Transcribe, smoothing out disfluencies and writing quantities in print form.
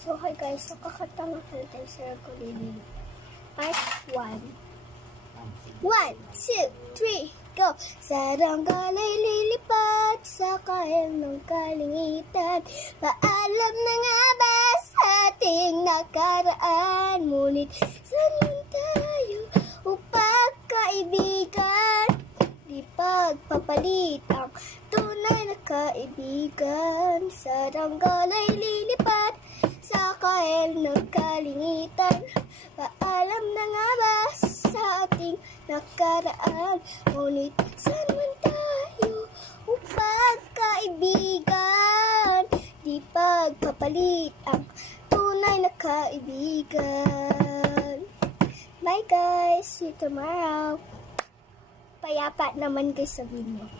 So, hi guys. So, kakanta nga pala tayo sa ukulele. Part 1. 1, 2, 3, go! Saranggalay lilipad sa kael ng kalingitan. Paalam na nga ba sa ating nakaraan? Ngunit saan man tayo upang kaibigan? Di pagpapalit ang tunay na kaibigan. Saranggalay lilipad sa kael ng kalingitan. Paalam na nga ba sa ating nakaraan? Ngunit saan man tayo upang kaibigan? Di pagpapalit ang tunay na kaibigan. Bye guys! See you tomorrow! Payapa naman guys sabihin nyo.